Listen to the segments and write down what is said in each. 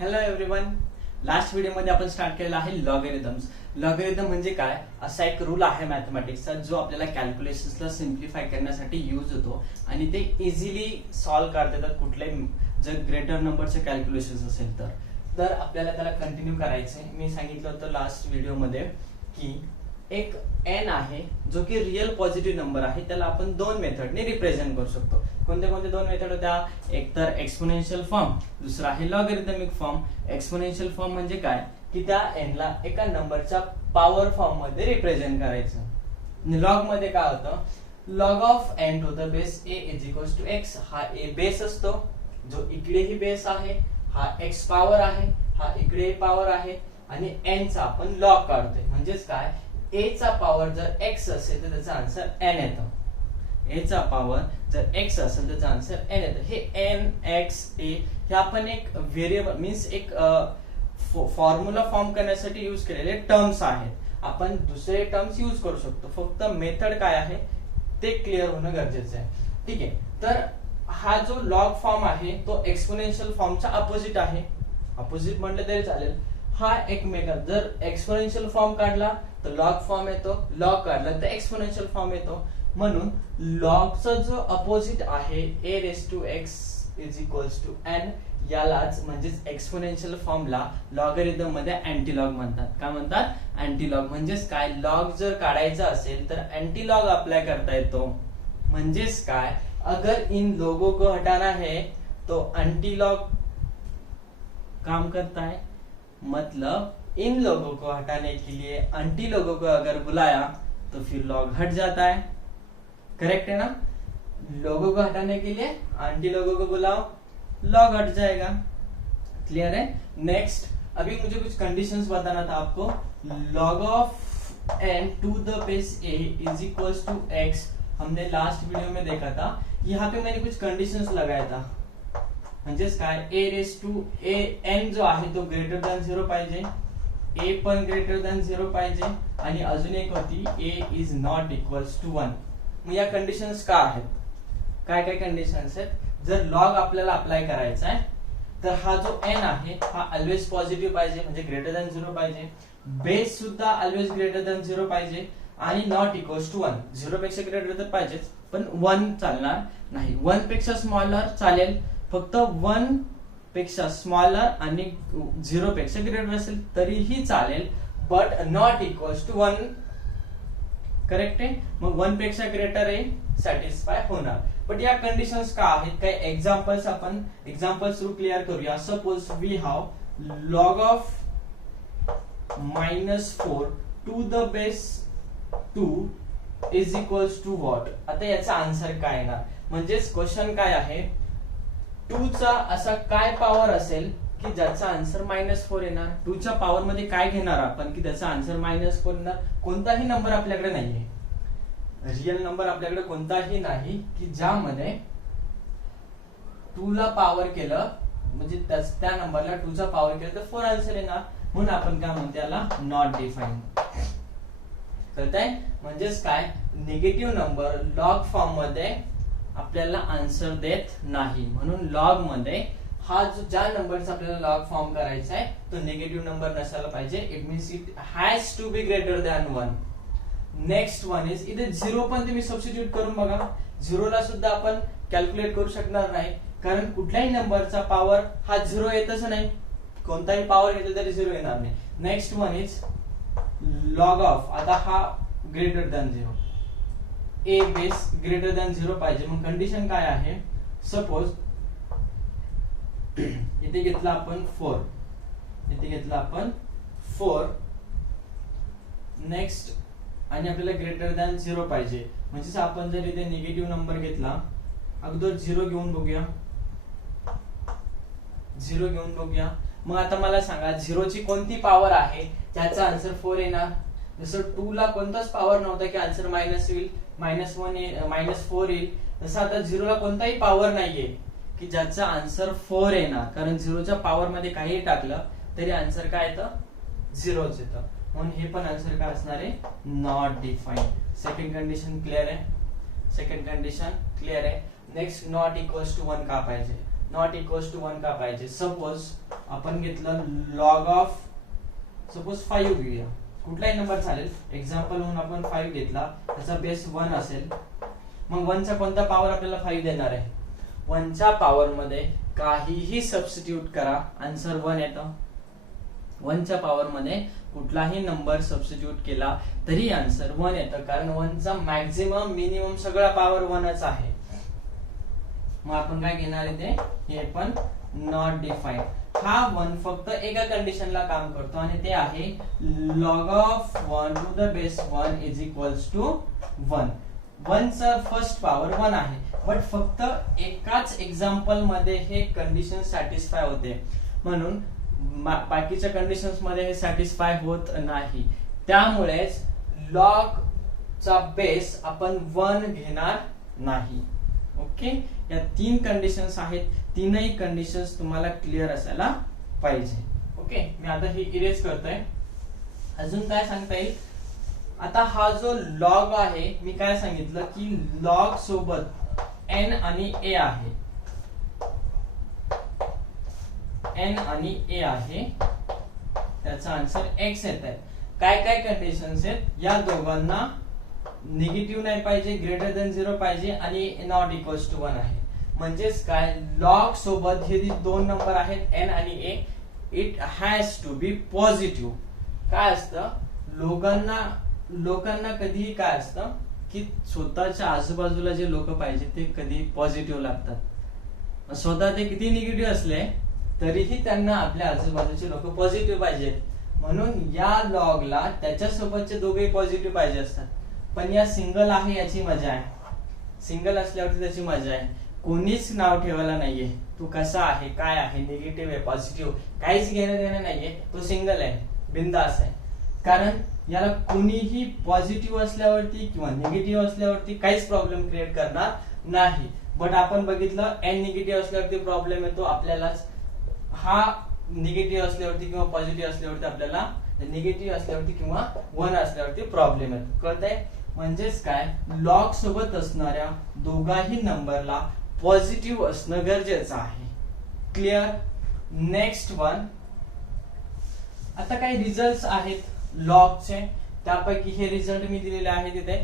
Hello everyone. Last व्हिडिओमध्ये आपण start केलेला आहे लॉगॅरिथम्स. लॉगॅरिथम म्हणजे काय, असा एक रूल आहे मॅथमॅटिक्सचा जो आपल्याला कॅल्क्युलेशन्सला सिम्प्लिफाय करण्यासाठी यूज होतो आणि ते इझिली सॉल्व्ह करता येतात कुठल्याही जर ग्रेटर नंबरचे कॅल्क्युलेशन्स असेल तर आपल्याला त्याला कंटिन्यू करायचंय. मी सांगितलं होतं लास्ट व्हिडिओमध्ये की एक एन आहे जो की रिअल पॉझिटिव्ह नंबर आहे, त्याला आपण दोन मेथडने रिप्रेझेंट करू शकतो. कोणते कोणते दोन मेथड होत्या, एक तर एक्सपोनेन्शियल फॉर्म, दुसरा आहे लॉगॅरिथमिक फॉर्म. एक्सपोनेन्शियल फॉर्म म्हणजे काय की त्या एन ला एका नंबरच्या पॉवर फॉर्म मध्ये रिप्रेझेंट करायचं. लॉग मध्ये काय होतं, log of N to the base A is equals to X. हा ए बेस असतो, जो इकडेही बेस आहे, हा एक्स पॉवर आहे, हा इकडे पॉवर आहे आणि एन चा आपण लॉग काढतोय. म्हणजेच काय, ए चा पॉवर जर एक्स असेल तर त्याचा आन्सर एन येतो. ए चा पॉवर जर एक्स असेल तर त्याचा आन्सर एन येतो. हे एन एक्स ए हे आपण एक व्हेरिएबल मीन्स एक फॉर्म्युला फॉर्म करण्यासाठी यूज केलेले टर्म्स आहेत. आपण दुसरे टर्म्स यूज करू शकतो, फक्त मेथड काय आहे ते क्लिअर होणं गरजेचं आहे. ठीक आहे, तर हा जो लॉग फॉर्म आहे तो एक्सपोनेन्शियल फॉर्मचा अपोजिट आहे. अपोजिट म्हटलं तरी चालेल. हा एक मेथड, जर एक्सपोनेन्शियल फॉर्म काढला तर लॉग फॉर्म येतो, लॉग काढला तर एक्सपोनेन्शियल फॉर्म येतो. म्हणून लॉगचा जो अपोजिट आहे a raise to x is equals to n, यालाच म्हणजेच एक्सपोनेन्शियल फॉर्मला लॉगॅरिथम मध्ये अँटीलॉग म्हणतात. काय म्हणतात, अँटीलॉग. म्हणजेच काय, लॉग जर काढायचा असेल तर अँटीलॉग अप्लाय करता येतो. म्हणजेच काय, अगर इन लोगों को हटाना है तो एंटीलॉग काम करता है. मतलब इन लोगों को हटाने के लिए एंटी लोगों को अगर बुलाया तो फिर लॉग हट जाता है. करेक्ट है ना. लोगों को हटाने के लिए एंटी लोगों को बुलाओ, लॉग हट जाएगा. क्लियर है. नेक्स्ट, अभी मुझे कुछ कंडीशंस बताना था आपको. Log of N to the base A is equals to X हमने लास्ट वीडियो में देखा था. यहाँ पे मैंने कुछ कंडीशंस लगाया था. म्हणजेच काय, ए रेस टू ए एन जो आहे तो ग्रेटर दॅन 0 पाहिजे, ए पण ग्रेटर दॅन 0 पाहिजे आणि अजून एक होती ए इज नॉट इक्वल्स टू 1. मग या कंडिशन्स का आहेत, काय काय कंडिशन्स आहेत. जर लॉग आपल्याला अप्लाय करायचा आहे तर हा जो एन आहे हा ऑलवेज पॉझिटिव्ह पाहिजे, म्हणजे ग्रेटर दॅन 0 पाहिजे. बेस सुद्धा ऑलवेज ग्रेटर दॅन 0 पाहिजे आणि नॉट इक्वल्स टू 1. 0 पेक्षा ग्रेटर तर पाहिजेच, पण 1 चालणार नाही. 1 पेक्षा स्मॉलर चालेल, फक्त 1 पेक्षा स्मॉलर आणि 0 पेक्षा ग्रेटर असेल तरीही चालेल, but not equals to 1. Correct आहे. मग 1 पेक्षा ग्रेटर आहे सॅटिस्फाय होणार. बट या कंडिशन्स का आहेत, काही एक्झाम्पल्स आपण एक्झाम्पल थ्रू क्लिअर करूया. Suppose we have log of -4 to the base 2 is equals to what. आता याचा आन्सर काय येणार, म्हणजेच क्वेश्चन काय आहे, 2 चा असा काय पॉवर असेल की ज्याचा आन्सर -4 येणार. 2 च्या पॉवर मध्ये काय घेणार आपण की त्याचा आन्सर -4 येणार. कोणताही नंबर आपल्याकडे नाहीये, रिअल नंबर आपल्याकडे कोणताही नाही की ज्यामध्ये 2 ला पॉवर केलं म्हणजे त्या नंबरला 2 चा पॉवर केलं तर 4 आन्सर येणार. म्हणून आपण काय म्हणतो, याला नॉट डिफाईन. कळतंय. म्हणजेच काय, निगेटिव्ह नंबर लॉग फॉर्म मध्ये आपल्याला आन्सर देत नाही. म्हणून लॉग मध्ये हा जो ज्या नंबरचा आपल्याला लॉग फॉर्म करायचा आहे तो निगेटिव्ह नंबर नसायला पाहिजे. It means it has to be greater than 1. Next one is, इथे 0 पण तुम्ही सबस्टिट्यूट करून बघा. 0 ला सुद्धा आपण कॅल्क्युलेट करू शकणार नाही, कारण कुठल्याही नंबरचा पॉवर हा 0 येतच नाही. कोणताही पॉवर घेतला तरी 0 येणार नाही. Next one is log of, आता हा ग्रेटर दॅन 0, ए बेस ग्रेटर दॅन 0 पाहिजे. मग कंडिशन काय आहे, सपोज इथे घेतला आपण 4, इथे घेतला आपण 4. नेक्स्ट, आणि आपल्याला ग्रेटर दॅन 0 पाहिजे. म्हणजे आपण जर इथे निगेटिव्ह नंबर घेतला, अगोदर 0 घेऊन बघूया, 0 घेऊन बघूया. मग आता मला सांगा 0 ची कोणती पॉवर आहे ज्याचा आन्सर 4 येणार. जसं 2 ला कोणताच पॉवर नव्हता की आन्सर मायनस येईल, -4 येईल. तसं आता 0 ला कोणताही पॉवर नाहीये की ज्याचा आन्सर 4 येणार, कारण 0 च्या पॉवर मध्ये काही टाकलं तरी आन्सर काय येतं, 0च येतं. म्हणून हे पण आन्सर काय असणार आहे, not define. Second condition clear आहे. सेकंड कंडिशन क्लिअर आहे. नेक्स्ट, नॉट इक्वल्स टू 1 का पाहिजे. नॉट इक्वल्स टू 1 का पाहिजे. सपोज आपण घेतलं लॉग ऑफ सपोज 5 घेऊया, कुठलाही नंबर चालेल. एक्झाम्पल म्हणून आपण 5 घेतला, त्याचा बेस 1 असेल. मग 1 चा कोणता पॉवर आपल्याला 5 देणार आहे? 1 च्या पॉवर मध्ये काहीही सबस्टिट्यूट करा, आन्सर 1 येतं. 1 च्या पॉवर मध्ये कुठलाही नंबर सबस्टिट्यूट केला तरी आन्सर 1 येतं, कारण 1 चा मॅक्झिमम मिनिमम सगळा पॉवर 1च आहे. मग आपण काय घेणार आहे ते, हे पण नॉट डिफाईन. हा 1 फक्त एका कंडिशनला काम करतो आणि ते आहे log of 1 to the base 1 is equals to 1. 1 चा फर्स्ट पॉवर 1 आहे, बट फक्त एकाच एक्झाम्पल मध्ये हे कंडिशन सॅटिस्फाय होते, म्हणून बाकीच्या कंडिशन्स मध्ये हे सॅटिस्फाय होत नाही. त्यामुळेच लॉग चा बेस आपण 1 घेणार नाही. ओके, या 3 कंडिशन्स आहेत, तीनही कंडिशन्स तुम्हाला क्लिअर असायला पाहिजे. ओके, मी आता हे इरेज करतोय. अजून काय सांगता येईल? आता हा जो लॉग आहे, मी काय सांगितलं की लॉग सोबत n आणि a आहे, n आणि a आहे, त्याचा आन्सर x येत आहे. काय काय कंडिशन्स आहेत? या दोघांना निगेटिव्ह नाही पाहिजे, ग्रेटर दॅन 0 पाहिजे आणि नॉट इक्वल्स टू 1 आहे. म्हणजेच काय, लॉग सोबत हे दोन नंबर आहेत n आणि a, it has to be positive. काय असतं, लोकांना कधीही काय असतं की स्वतःच्या आजूबाजूला जे लोक पाहिजे ते कधी पॉझिटिव्ह लागतात. स्वतः ते किती निगेटिव्ह असले तरीही त्यांना आपल्या आजूबाजूचे लोक पॉझिटिव्ह पाहिजेत. म्हणून या लॉगला त्याच्यासोबतचे दोघेही पॉझिटिव्ह पाहिजे असतात. पण या सिंगल आहे याची मजा आहे, सिंगल असल्यावरती त्याची मजा आहे. कोणीच नाव ठेवायला नाहीये तू कसा आहे, काय आहे, निगेटिव्ह आहे, पॉझिटिव्ह, काहीच घेणं देणं नाहीये. तो सिंगल आहे, बिंदास आहे. कारण याला कोणीही पॉझिटिव्ह असल्यावरती किंवा निगेटिव्ह असल्यावरती काहीच प्रॉब्लेम क्रिएट करणार नाही. बट आपण बघितलं n निगेटिव्ह असल्यावरती प्रॉब्लेम येतो आपल्यालाच. हा निगेटिव्ह असल्यावरती किंवा पॉझिटिव्ह असल्यावरती आपल्याला, निगेटिव्ह असल्यावरती किंवा 1 असल्यावरती प्रॉब्लेम येतो. कळतंय? म्हणजेच काय, लॉग सोबत असणाऱ्या दोघाही नंबरला पॉझिटिव्ह असणं गरजेचं आहे. क्लिअर? Next one. आता काही रिझल्ट आहेत लॉगचे, त्यापैकी हे रिझल्ट मी दिलेले आहेत इथे.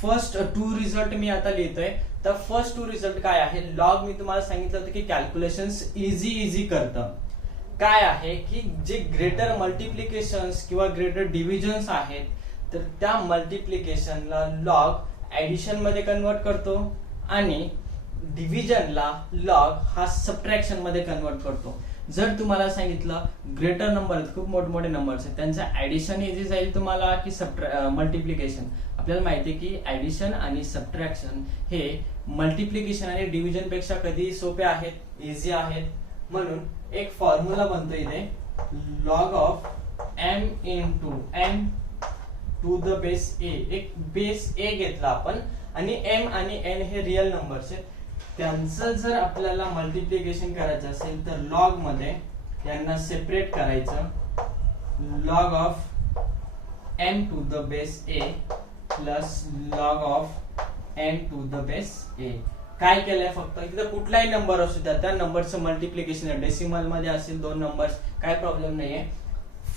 फर्स्ट 2 रिझल्ट मी आता लिहितोय. तर फर्स्ट 2 रिझल्ट काय आहे, लॉग मी तुम्हाला सांगितलं होतं की कॅल्क्युलेशन्स इझी करतं. काय आहे की जे ग्रेटर मल्टिप्लिकेशन्स किंवा ग्रेटर डिव्हिजन्स आहेत, तर त्या मल्टिप्लिकेशनला लॉग ऍडिशन मध्ये कन्वर्ट करतो आणि डिव्हिजनला लॉग हा सबट्रॅक्शन मध्ये कन्वर्ट करतो. जर तुम्हाला सांगितलं ग्रेटर नंबर आहेत, खूप मोठमोठे नंबर्स आहेत, त्यांचं ऍडिशन इझी जाईल तुम्हाला की मल्टिप्लिकेशन? आपल्याला माहिती आहे की ऍडिशन आणि सबट्रॅक्शन हे मल्टिप्लिकेशन आणि डिव्हिजन पेक्षा कधी सोपे आहेत, इझी आहेत. म्हणून एक फॉर्म्युला बनतो इथे, log of m into n to the base a. एक बेस a घेतला आपण आणि m आणि n हे रियल नंबर्स आहेत. त्यांचं जर आपल्याला मल्टिप्लिकेशन करायचं असेल तर लॉग मध्ये यांना सेपरेट करायचं. Log of m to the base a plus log of n to the base a. काय केलंय, फक्त इथं कुठलाही नंबर असू द्या त्या नंबरचं मल्टिप्लिकेशन डेसिमल मध्ये असेल 2 नंबर्स, काय प्रॉब्लेम नाहीये.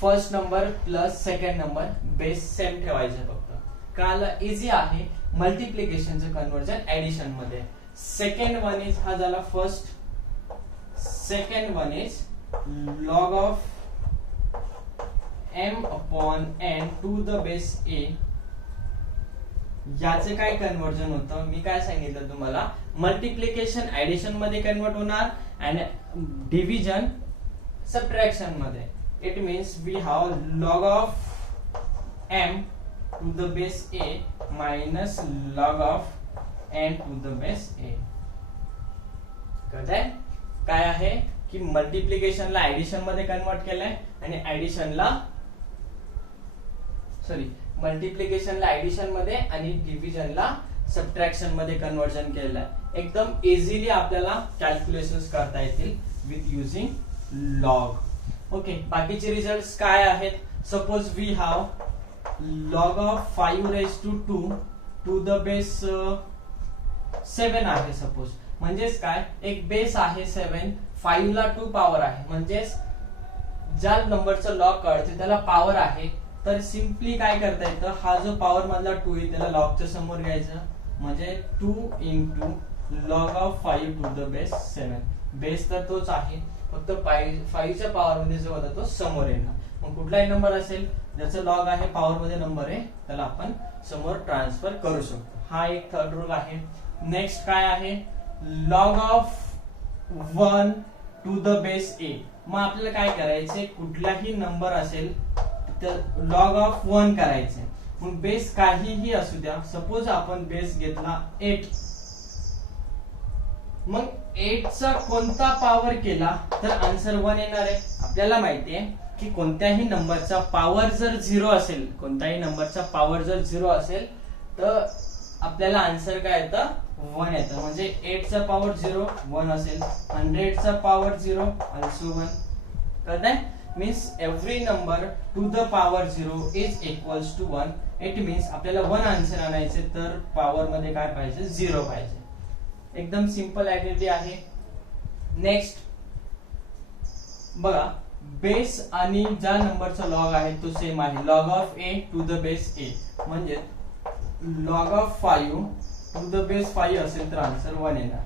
First number plus second number base same ठेवायचे फक्त. कळालं? इझी आहे मल्टिप्लिकेशनचं कन्वर्जन ऍडिशन मध्ये. सेकंड वन इज, हा झाला first. Second one is log of m upon n to the base a. याचे काय कन्वर्जन होतं, मी काय सांगितलं तुम्हाला, मल्टिप्लिकेशन ऍडिशन मध्ये कन्वर्ट होणार आणि डिव्हिजन सबट्रॅक्शन मध्ये. It means we have log of m to the base a minus log of n to the base a. कळतंय? काय आहे की मल्टिप्लिकेशनला ऍडिशन मध्ये कन्वर्ट केलंय आणि मल्टिप्लिकेशनला ऍडिशन मध्ये आणि डिव्हिजनला सबट्रॅक्शन मध्ये कन्वर्जन केलेलं आहे. एकदम इझिली आपल्याला कॅल्क्युलेशन्स करता येतील विथ युजिंग लॉग. ओके, बाकीचे रिझल्ट काय आहेत? Suppose we have log of 5 raised to 2 to the base 7 आहे सपोज. म्हणजेच काय, एक बेस आहे 7, 5 ला 2 पॉवर आहे, म्हणजेच ज्या नंबरचा लॉग कळते त्याला पॉवर आहे, तर सिम्पली काय करता येतं, हा जो पॉवर मधला 2 आहे त्याला लॉगच्या समोर घ्यायचं, म्हणजे 2 into log of 5 to the base 7. Base तर तोच आहे, फक्त 5 च्या पॉवर मध्ये जो होता तो समोर येणार. मग कुठलाही नंबर असेल ज्याचा लॉग आहे पॉवर मध्ये नंबर आहे त्याला आपण समोर ट्रान्सफर करू शकतो. हा एक थर्ड रूल आहे. नेक्स्ट काय आहे, log of 1 to the base a. मग आपल्याला काय करायचे, कुठलाही नंबर असेल तर लॉग ऑफ 1 करायचे. मग बेस काहीही असू द्या, सपोज आपण बेस घेतला 8, मग 8 चा कोणता पॉवर केला तर आन्सर 1 येणार आहे. आपल्याला माहिती आहे की कोणत्याही नंबरचा पॉवर जर 0 असेल, कोणत्याही नंबरचा पॉवर जर 0 असेल तर आपल्याला आन्सर काय येतं, 1 येतं. म्हणजे 8 चा पॉवर 0 1 असेल, 100 चा पॉवर 0 also 1. कळतंय? Means every number to the power 0 is equals to 1. It means आपल्याला 1 आन्सर आणायचे तर पॉवर मध्ये काय पाहिजे, 0 पाहिजे. एकदम सिंपल ऍक्टिव्हिटी आहे. नेक्स्ट बघा, बेस आणि ज्या नंबरचा लॉग आहे तो सेम आहे, log of a to the base a. म्हणजे log of 5 to the base 5 असेल तर आन्सर 1 येणार.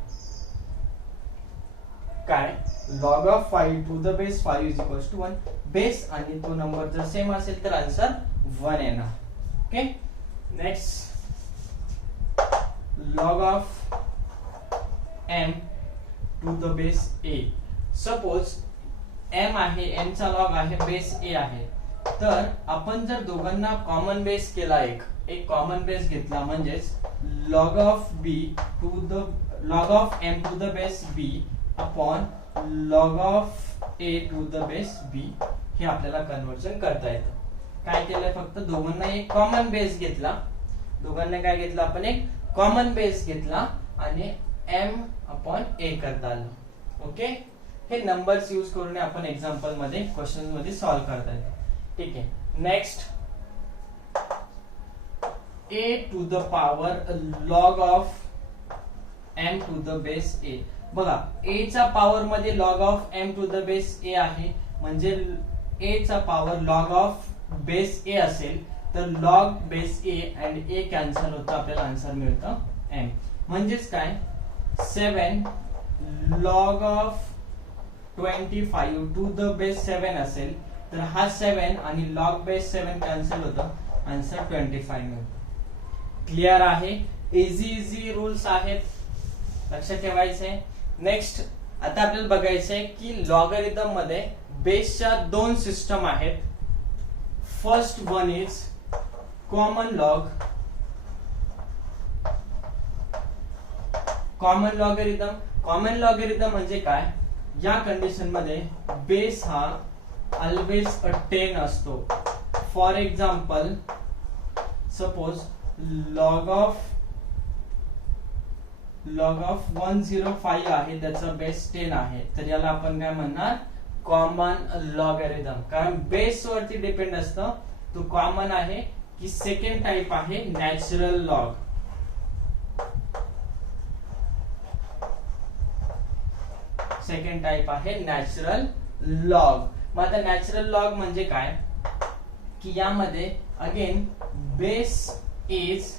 काय, log of 5 to the base 5 is equals to 1. Base आणि तो नंबर जर सेम असेल तर आन्सर 1 येणार. Okay. Next, log of m to the base a. Suppose m आहे, m चा लॉग आहे, बेस a आहे, तर आपण जर दोघांना कॉमन बेस केला, एक कॉमन बेस घेतला, म्हणजेच log of b to the log of m to the base b upon log of a to the base b, हे आपल्याला कन्वर्जन करता येतं. काय केलंय, फक्त दोघांना एक कॉमन बेस घेतला, दोघांना काय घेतलं आपण, एक कॉमन बेस घेतला आणि m अपॉन a करता आलं. ओके. हे नंबर्स यूज करून आपण एक्झाम्पल मध्ये, क्वेश्चन मध्ये सॉल्व्ह करता येतो. ठीक आहे. Next, a to the power log of m to the base a. बघा, a चा पॉवर मध्ये log of m to the base a आहे, म्हणजे a चा power log of base a असेल तर log base a and a cancel होतं, आपल्याला आन्सर मिळतं m. म्हणजेच काय, 7 log of 25 to the base 7 असेल तर हा 7 आणि लॉग बेस 7 कॅन्सल होतं, आन्सर 25 मिळतं. क्लिअर आहे? इझी रूल्स आहेत, लक्षात ठेवायचे. नेक्स्ट, आता आपल्याला बघायचंय की लॉगरिथम मध्ये बेसच्या 2 सिस्टम आहेत. First one is common log, common logarithm. Common logarithm म्हणजे काय, या कंडिशन मध्ये बेस हा ऑलवेज 10 असतो. For example, suppose log of 105 आहे, त्याचा बेस 10 आहे, तर याला आपण काय म्हणणार, कॉमन लॉगरिथम. कारण बेस वरती डिपेंड असतं, तो कॉमन आहे की सेकंड टाइप आहे नॅचरल लॉग. सेकंड टाइप आहे नॅचरल लॉग. मग आता नॅचरल लॉग म्हणजे काय, की यामध्ये again base is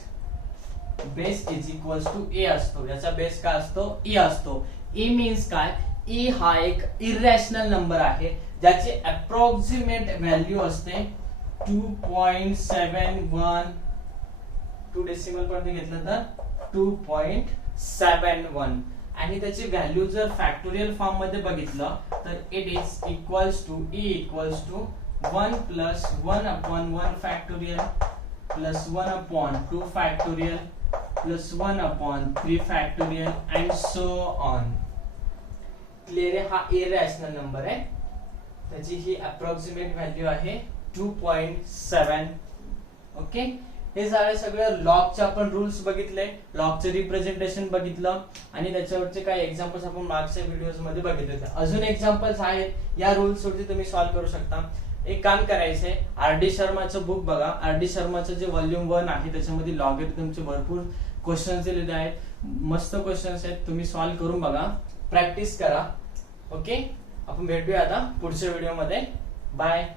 equals to e असतो. याचा बेस काय असतो, ए असतो. ए मीन्स काय, ए हा एक इरॅशनल नंबर आहे ज्याची अप्रॉक्सिमेट व्हॅल्यू असते 2.71. 2 डेसिमल पर्यंत घेतलं तर 2.71, आणि त्याची व्हॅल्यू जर फॅक्टोरियल फॉर्म मध्ये बघितलं तर it is equals to e equals to 1 plus 1 upon 1 factorial plus 1 upon 2 factorial plus 1 upon 3 factorial and so on. Clear आहे? हा इरॅशनल नंबर आहे, त्याची ही अप्रॉक्सिमेट व्हॅल्यू आहे 2.7. ओके. हे झाले सगळं लॉगचे आपण रूल्स बघितले, लॉगचे रिप्रेझेंटेशन बघितलं आणि त्याच्यावरचे काही एक्झाम्पल्स आपण मागच्या व्हिडिओज मध्ये बघितले होते. अजून एक्झाम्पल्स आहेत, या रूल्स वरती तुम्ही सॉल्व्ह करू शकता. एक काम करायचंय, आर.डी. शर्माचं बुक बघा. आर.डी. शर्माचं जे व्हॉल्यूम 1 आहे त्याच्यामध्ये लॉगरिथमचे भरपूर क्वेश्चन्स दिलेले आहेत. मस्त क्वेश्चन्स आहेत, तुम्ही सॉल्व्ह करून बघा, प्रॅक्टिस करा. ओके, आपण भेटूया आता पुढच्या व्हिडिओमध्ये. बाय.